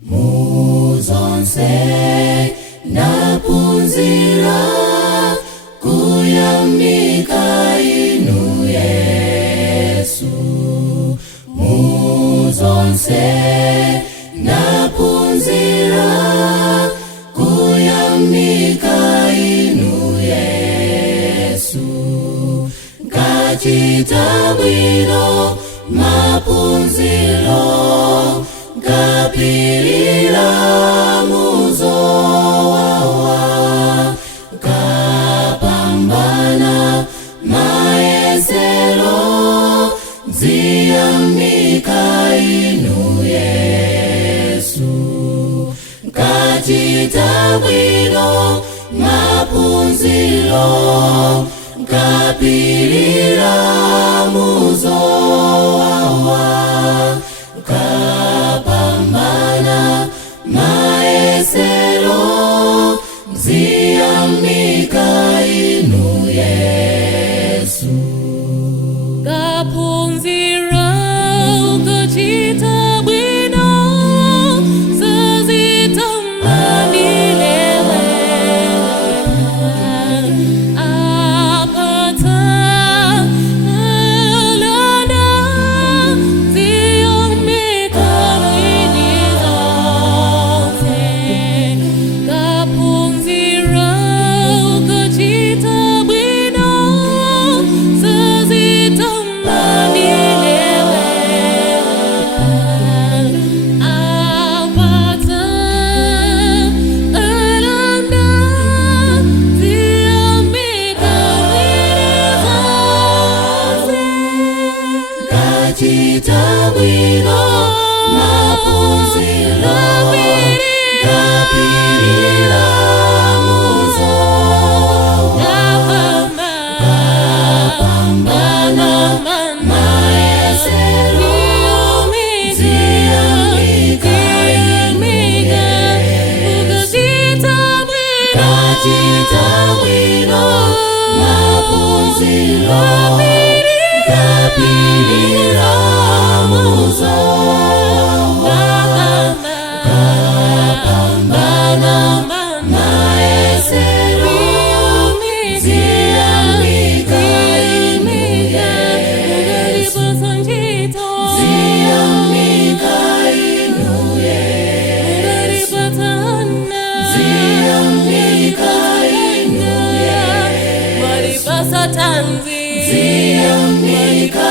Muzonse napunzira kuyamika inu Yesu. Muzonse napunzira kuyamika inu Yesu. Kachita bwino mapunziro kapilira muzowawa, kapambana maesero ziyamika inu Yesu. Kachita bwino mapunziro kapilira muzowawa, kapambana maesero ziyamika inu Yesu. Kapunzira ukachita bwino zazitamanilele apata alana ziyamika mwini zote. Kapunzira ukachita bwino Kachita bwino mapunziro kapilira muzowawa, kapambana maesero ziyamika inu Yesu. Kachita bwino mapunziro kapilira muzowawa, kapambana maesero ziyamika inu Yesu. Ziyamika inu Yesu. Ziyamika inu Yesu. Tanzi Ziyamika